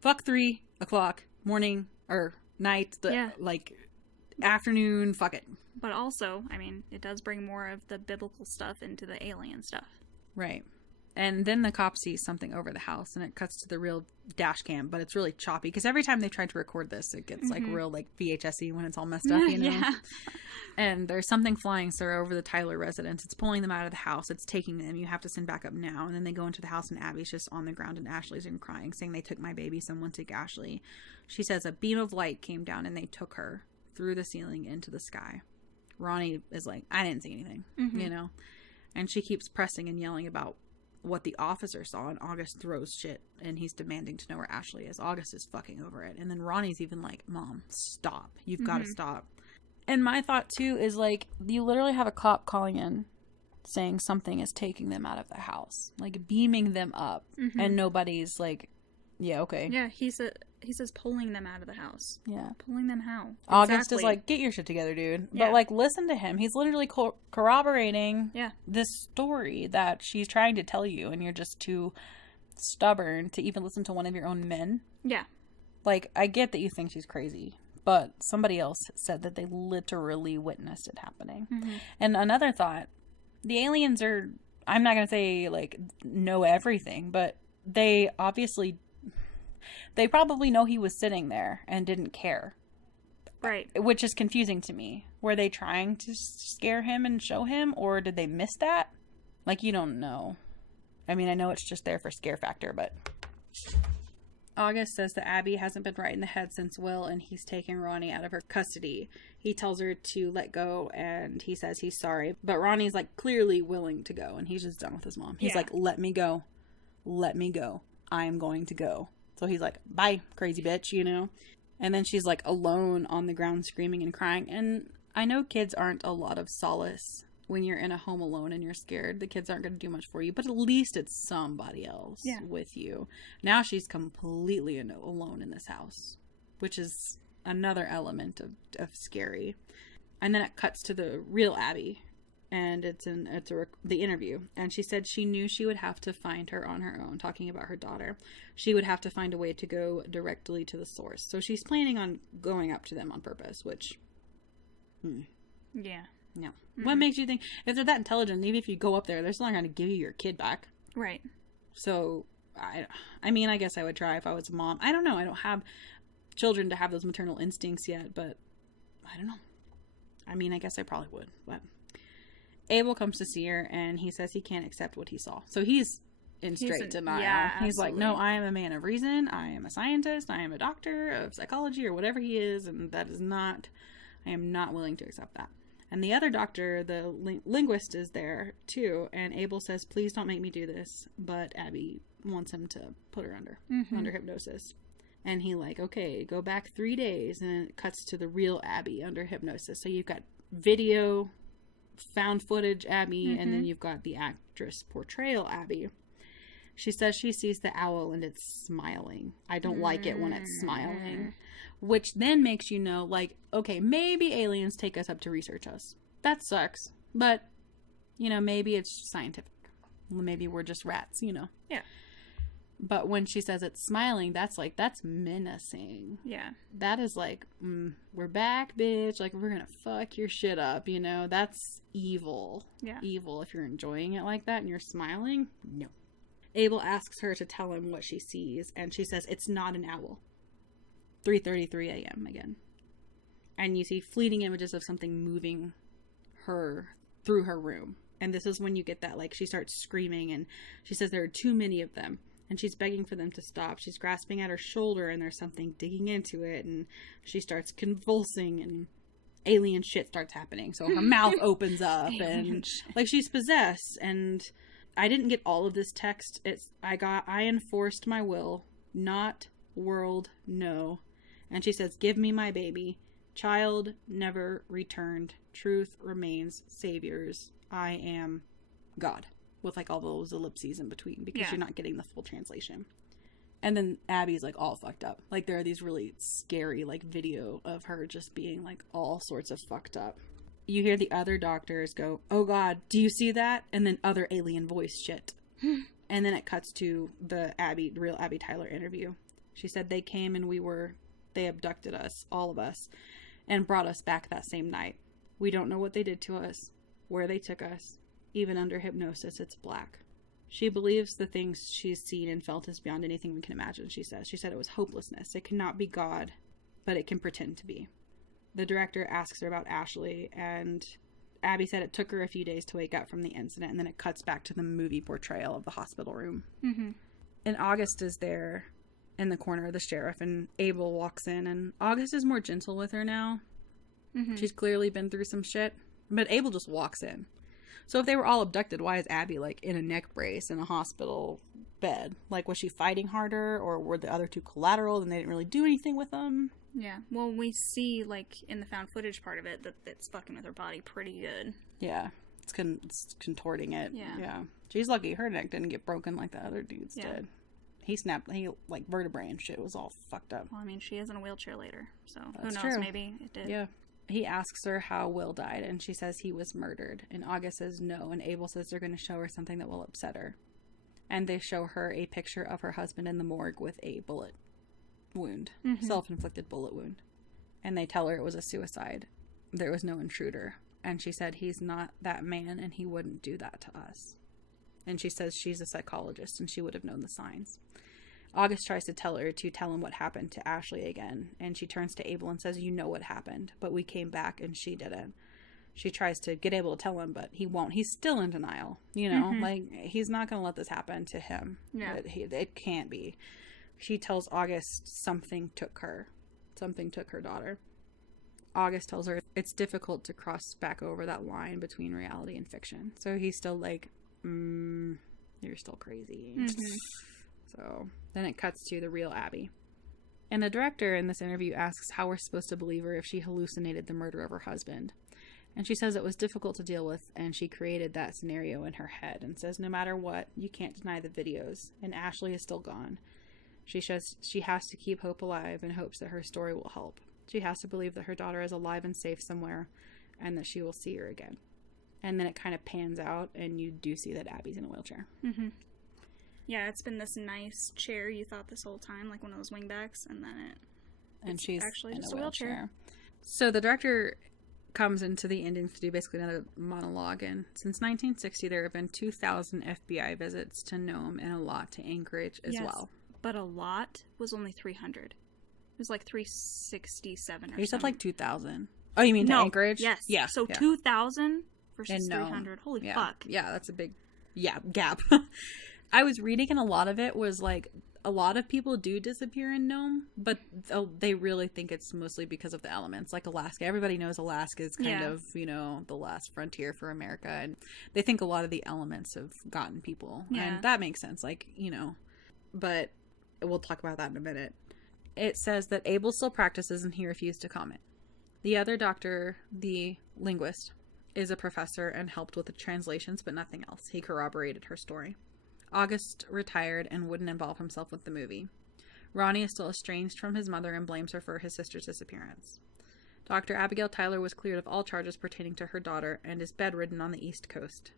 Fuck 3 o'clock, morning, or night, like, afternoon, fuck it. But also, I mean, it does bring more of the biblical stuff into the alien stuff. Right. And then the cop sees something over the house, and it cuts to the real dash cam, but it's really choppy, because every time they try to record this, it gets, like, real, like, VHS-y when it's all messed up, you know? Yeah. And there's something flying, sir, over the Tyler residence. It's pulling them out of the house. It's taking them. You have to send back up now. And then they go into the house, and Abby's just on the ground, and Ashley's in crying, saying, they took my baby. Someone took Ashley. She says a beam of light came down, and they took her through the ceiling into the sky. Ronnie is like, I didn't see anything, you know? And she keeps pressing and yelling about what the officer saw, and August throws shit, and he's demanding to know where Ashley is. August is fucking over it. And then Ronnie's even like, Mom, stop. You've got to stop. And my thought, too, is, like, you literally have a cop calling in saying something is taking them out of the house. Like, beaming them up. Mm-hmm. And nobody's like, yeah, okay. Yeah, he says pulling them out of the house. Yeah. Pulling them how? August is like, get your shit together, dude. Yeah. But, like, listen to him. He's literally corroborating this story that she's trying to tell you, and you're just too stubborn to even listen to one of your own men. Yeah. Like, I get that you think she's crazy, but somebody else said that they literally witnessed it happening. Mm-hmm. And another thought, the aliens are, I'm not going to say, like, know everything, but they probably know he was sitting there and didn't care. Right. Which is confusing to me. Were they trying to scare him and show him, or did they miss that? Like, you don't know. I mean, I know it's just there for scare factor, but... August says that Abby hasn't been right in the head since Will, and he's taking Ronnie out of her custody. He tells her to let go, and he says he's sorry. But Ronnie's, like, clearly willing to go, and he's just done with his mom. He's like, let me go. Let me go. I am going to go. So he's like, bye, crazy bitch, you know? And then she's, like, alone on the ground screaming and crying. And I know kids aren't a lot of solace when you're in a home alone and you're scared. The kids aren't going to do much for you, but at least it's somebody else with you. Now she's completely alone in this house, which is another element of scary. And then it cuts to the real Abby, and it's the interview. And she said she knew she would have to find her on her own, talking about her daughter. She would have to find a way to go directly to the source. So she's planning on going up to them on purpose, which... Yeah. No. Mm-hmm. What makes you think, if they're that intelligent, even if you go up there, they're still not going to give you your kid back. Right. So, I mean, I guess I would try if I was a mom. I don't know. I don't have children to have those maternal instincts yet, but I don't know. I mean, I guess I probably would, but Abel comes to see her, and he says he can't accept what he saw. So he's in straight denial. Yeah, he's like, no, I am a man of reason. I am a scientist. I am a doctor of psychology or whatever he is, and that is not, I am not willing to accept that. And the other doctor, the linguist, is there, too. And Abel says, please don't make me do this. But Abby wants him to put her under hypnosis. And he like, okay, go back 3 days. And it cuts to the real Abby under hypnosis. So you've got video, found footage Abby, and then you've got the actress portrayal Abby. She says she sees the owl and it's smiling. I don't like it when it's smiling. Which then makes you know, like, okay, maybe aliens take us up to research us. That sucks. But, you know, maybe it's scientific. Maybe we're just rats, you know. Yeah. But when she says it's smiling, that's menacing. Yeah. That is like, we're back, bitch. Like, we're gonna fuck your shit up, you know. That's evil. Yeah. Evil. If you're enjoying it like that and you're smiling, no. Abel asks her to tell him what she sees, and she says it's not an owl. 3:33 a.m. again. And you see fleeting images of something moving her through her room. And this is when you get that, like, she starts screaming, and she says there are too many of them. And she's begging for them to stop. She's grasping at her shoulder, and there's something digging into it, and she starts convulsing, and alien shit starts happening. So her mouth opens up, and, like, she's possessed. And I didn't get all of this text. I enforced my will. Not world, no. And she says, give me my baby. Child never returned. Truth remains. Saviors. I am God. With, like, all those ellipses in between, because you're not getting the full translation. And then Abby's, like, all fucked up. Like, there are these really scary, like, video of her just being, like, all sorts of fucked up. You hear the other doctors go, oh God, do you see that? And then other alien voice shit. And then it cuts to the real Abby Tyler interview. She said they came and they abducted us, all of us, and brought us back that same night. We don't know what they did to us, where they took us. Even under hypnosis, it's black. She believes the things she's seen and felt is beyond anything we can imagine, she says. She said it was hopelessness. It cannot be God, but it can pretend to be. The director asks her about Ashley, and Abby said it took her a few days to wake up from the incident, and then it cuts back to the movie portrayal of the hospital room. Mm-hmm. And August is there in the corner, the sheriff, and Abel walks in, and August is more gentle with her now. Mm-hmm. She's clearly been through some shit, but Abel just walks in. So if they were all abducted, why is Abby, like, in a neck brace in a hospital bed? Like, was she fighting harder, or were the other two collateral and they didn't really do anything with them? Yeah. Well, we see, like, in the found footage part of it, that it's fucking with her body pretty good. Yeah. It's contorting it. Yeah. She's lucky her neck didn't get broken like the other dudes did. He, like, vertebrae and shit was all fucked up. Well, I mean, she is in a wheelchair later, so That's who knows, true. maybe it did. Yeah. He asks her how Will died, and she says he was murdered. And August says no, and Abel says they're going to show her something that will upset her. And they show her a picture of her husband in the morgue with a bullet wound, self-inflicted bullet wound. And they tell her it was a suicide. There was no intruder. And she said, he's not that man, and he wouldn't do that to us. And she says she's a psychologist, and she would have known the signs. August tries to tell him what happened to Ashley again, and she turns to Abel and says, you know what happened, but we came back and she didn't. She tries to get Abel to tell him, but he won't. He's still in denial, you know, like, he's not going to let this happen to him. Yeah. It can't be. She tells August something took her daughter. August tells her it's difficult to cross back over that line between reality and fiction. So he's still like, you're still crazy. So then it cuts to the real Abby. And the director in this interview asks how we're supposed to believe her if she hallucinated the murder of her husband. And she says it was difficult to deal with, and she created that scenario in her head, and says no matter what, you can't deny the videos, and Ashley is still gone. She says she has to keep hope alive in hopes that her story will help. She has to believe that her daughter is alive and safe somewhere, and that she will see her again. And then it kind of pans out, and you do see that Abby's in a wheelchair. Yeah, it's been this nice chair you thought this whole time, like one of those wingbacks, and then she's actually in just a a wheelchair. So the director comes into the ending to do basically another monologue, and since 1960 there have been 2,000 FBI visits to Nome and a lot to Anchorage as well. But a lot was only 300. It was like 367 or You said something. like 2,000. Oh, you mean to Anchorage? Yes. Yeah. So 2,000 versus And 300. Holy fuck. Yeah, that's a big gap. I was reading, and a lot of it was like a lot of people do disappear in Nome, but they really think it's mostly because of the elements, like Alaska. Everybody knows Alaska is kind of, you know, the last frontier for America, and they think a lot of the elements have gotten people, and that makes sense, like, you know, but we'll talk about that in a minute. It says that Abel still practices, and he refused to comment. The other doctor, the linguist, is a professor and helped with the translations, but nothing else. He corroborated her story. August retired and wouldn't involve himself with the movie. Ronnie is still estranged from his mother and blames her for his sister's disappearance. Dr. Abigail Tyler was cleared of all charges pertaining to her daughter and is bedridden on the East Coast.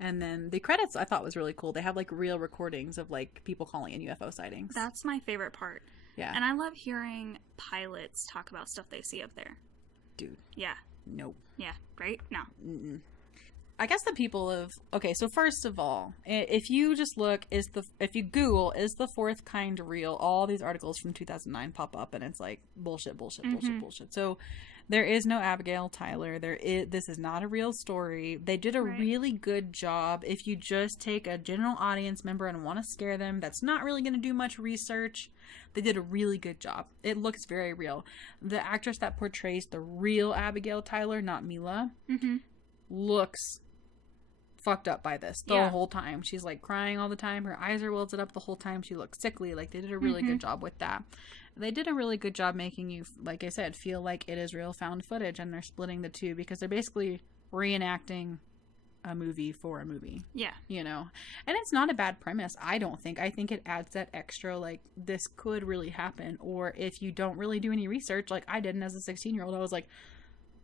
And then the credits I thought was really cool. They have like real recordings of like people calling in UFO sightings. That's my favorite part. Yeah. And I love hearing pilots talk about stuff they see up there. Dude. Yeah. Nope. Yeah. Right? No. Mm-mm. I guess the people of... Okay, so first of all, if you just look, if you Google, is the fourth kind real? All these articles from 2009 pop up, and it's like, bullshit. So, there is no Abigail Tyler. This is not a real story. They did a really good job. If you just take a general audience member and want to scare them, that's not really going to do much research. They did a really good job. It looks very real. The actress that portrays the real Abigail Tyler, not Mila, looks fucked up by this the whole time. She's like crying all the time. Her eyes are wilted up the whole time. She looks sickly. Like, they did a really good job with that. They did a really good job making you, like I said, feel like it is real found footage, and they're splitting the two because they're basically reenacting a movie for a movie. Yeah. You know? And it's not a bad premise, I don't think. I think it adds that extra, like, this could really happen. Or if you don't really do any research, like I didn't as a 16-year-old, I was like,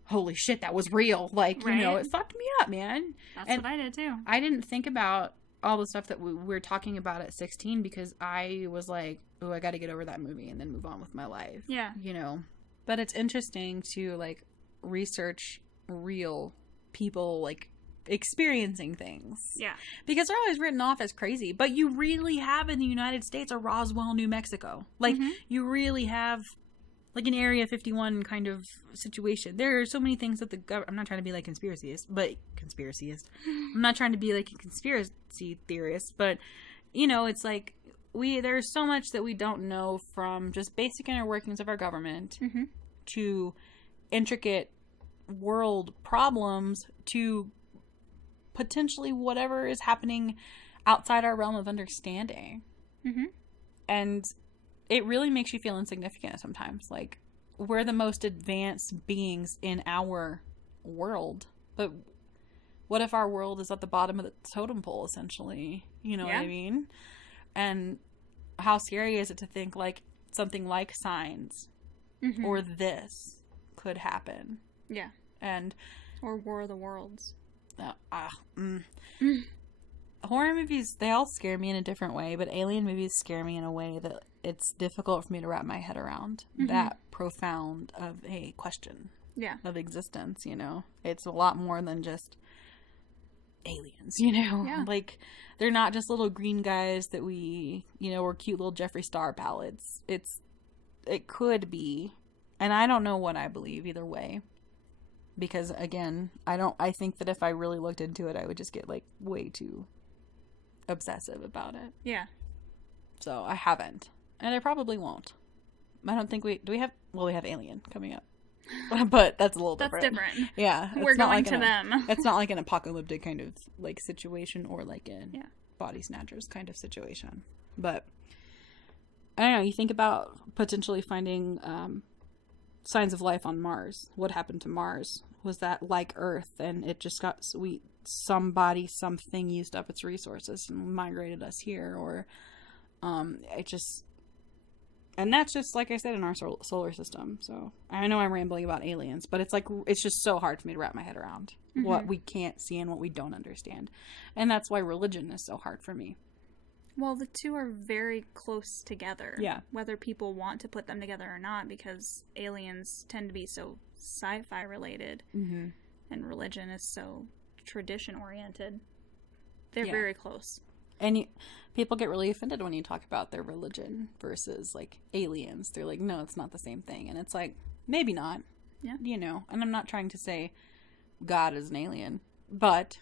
holy shit, that was real. Like, you know, it fucked me up, man. That's what I did, too. I didn't think about all the stuff that we were talking about at 16 because I was like, oh, I got to get over that movie and then move on with my life. Yeah. You know? But it's interesting to, like, research real people, like, experiencing things. Yeah. Because they're always written off as crazy. But you really have in the United States a Roswell, New Mexico. Like, you really have... like an Area 51 kind of situation. There are so many things that the government... I'm not trying to be like conspiracyist. I'm not trying to be like a conspiracy theorist, but, you know, it's like there's so much that we don't know, from just basic inner workings of our government to intricate world problems to potentially whatever is happening outside our realm of understanding. And it really makes you feel insignificant sometimes. Like, we're the most advanced beings in our world. But what if our world is at the bottom of the totem pole, essentially? You know what I mean? And how scary is it to think like something like signs or this could happen? Yeah. And or War of the Worlds. Horror movies, they all scare me in a different way, but alien movies scare me in a way that it's difficult for me to wrap my head around. That profound of a question of existence, you know? It's a lot more than just aliens, you know? Yeah. Like, they're not just little green guys that we, you know, or cute little Jeffree Star palettes. It could be, and I don't know what I believe either way. Because, again, I think that if I really looked into it, I would just get, like, way too obsessive about it. Yeah. So, I haven't. And I probably won't. I don't think we have Alien coming up. But that's a little different. That's different. Yeah. We're going to them. It's not like an apocalyptic kind of, like, situation or, like, a Body Snatchers kind of situation. But, I don't know. You think about potentially finding signs of life on Mars. What happened to Mars? Was that like Earth and it just got something used up its resources and migrated us here, or and that's just like I said in our solar system. So I know I'm rambling about aliens, but it's just so hard for me to wrap my head around what we can't see and what we don't understand, and that's why religion is so hard for me. Well, the two are very close together. Yeah. Whether people want to put them together or not, because aliens tend to be so sci-fi related, and religion is so tradition oriented. They're very close. And people get really offended when you talk about their religion versus, like, aliens. They're like, no, it's not the same thing. And it's like, maybe not. Yeah. You know, and I'm not trying to say God is an alien, but,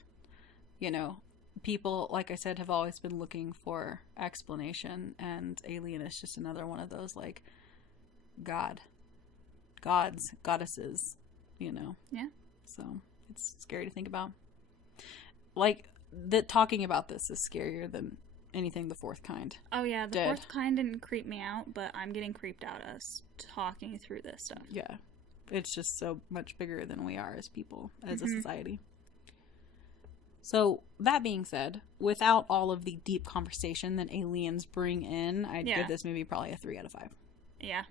you know, people, like I said, have always been looking for explanation, and alien is just another one of those, like, gods, goddesses, you know? Yeah. So, it's scary to think about. Like, talking about this is scarier than anything the fourth kind. Oh, yeah, the fourth kind didn't creep me out, but I'm getting creeped out us talking through this stuff. Yeah. It's just so much bigger than we are as people, as a society. So, that being said, without all of the deep conversation that aliens bring in, I'd give this movie probably a 3 out of 5. Yeah,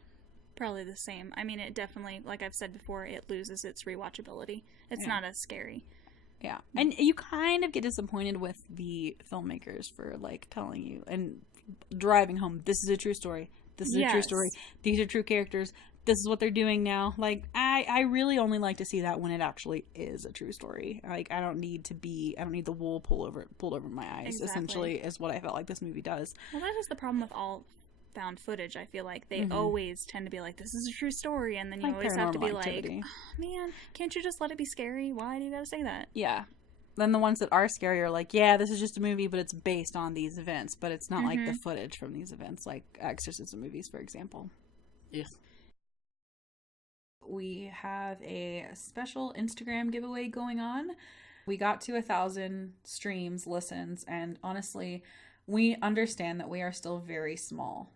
probably the same. I mean, it definitely, like I've said before, it loses its rewatchability. It's not as scary. Yeah. And you kind of get disappointed with the filmmakers for, like, telling you and driving home, this is a true story. This is a true story. These are true characters. This is what they're doing now. Like, I really only like to see that when it actually is a true story. Like, I don't need the wool pulled over my eyes, essentially, is what I felt like this movie does. Well, that is the problem with all found footage. I feel like they always tend to be like, this is a true story, and then you always have to be Activity. like, oh, man, can't you just let it be scary? Why do you gotta say that? Yeah. Then the ones that are scary are like, yeah, this is just a movie, but it's based on these events, but it's not like the footage from these events, like exorcism movies, for example. Yeah. We have a special Instagram giveaway going on. We got to 1,000 streams, listens, and honestly, we understand that we are still very small,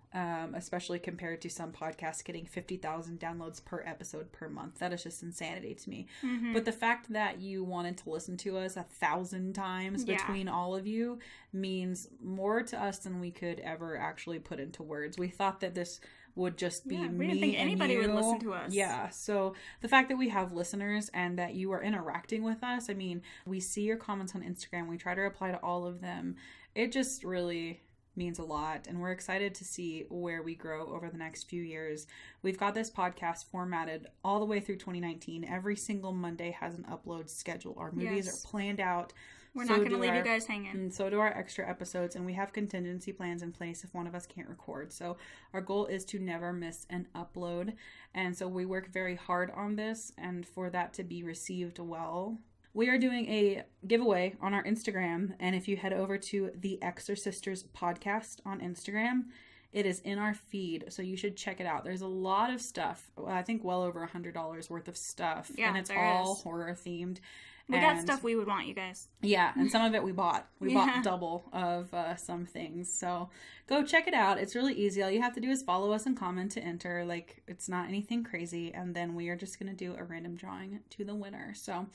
especially compared to some podcasts getting 50,000 downloads per episode per month. That is just insanity to me. But the fact that you wanted to listen to us 1,000 times between all of you means more to us than we could ever actually put into words. We thought that this would just be me. We didn't think anybody would listen to us. Yeah. So the fact that we have listeners and that you are interacting with us, I mean, we see your comments on Instagram. We try to reply to all of them. It just really means a lot, and we're excited to see where we grow over the next few years. We've got this podcast formatted all the way through 2019. Every single Monday has an upload schedule. Our movies are planned out. We're not going to leave you guys hanging. And so do our extra episodes, and we have contingency plans in place if one of us can't record. So our goal is to never miss an upload, and so we work very hard on this, and for that to be received well. We are doing a giveaway on our Instagram, and if you head over to the Exorcisters podcast on Instagram, it is in our feed, so you should check it out. There's a lot of stuff. I think well over $100 worth of stuff, and it's all horror themed. We got stuff we would want, you guys. Yeah, and some of it we bought. We bought double of some things. So go check it out. It's really easy. All you have to do is follow us and comment to enter. Like, it's not anything crazy. And then we are just going to do a random drawing to the winner. So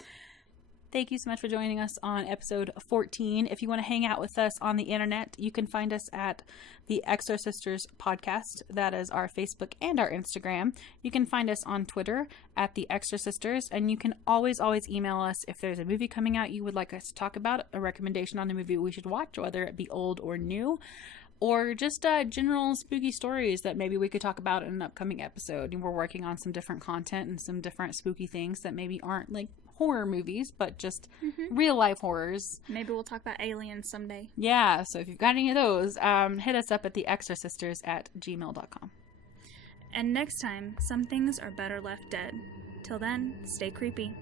thank you so much for joining us on episode 14. If you want to hang out with us on the internet, you can find us at the Extra-Sisters podcast. That is our Facebook and our Instagram. You can find us on Twitter at the Extra-Sisters, and you can always email us if there's a movie coming out you would like us to talk about, a recommendation on a movie we should watch, whether it be old or new, or just general spooky stories that maybe we could talk about in an upcoming episode. We're working on some different content and some different spooky things that maybe aren't like horror movies, but just real life horrors. Maybe we'll talk about aliens someday. Yeah, so if you've got any of those, hit us up at theexorcisters@gmail.com. And next time, some things are better left dead. Till then, stay creepy.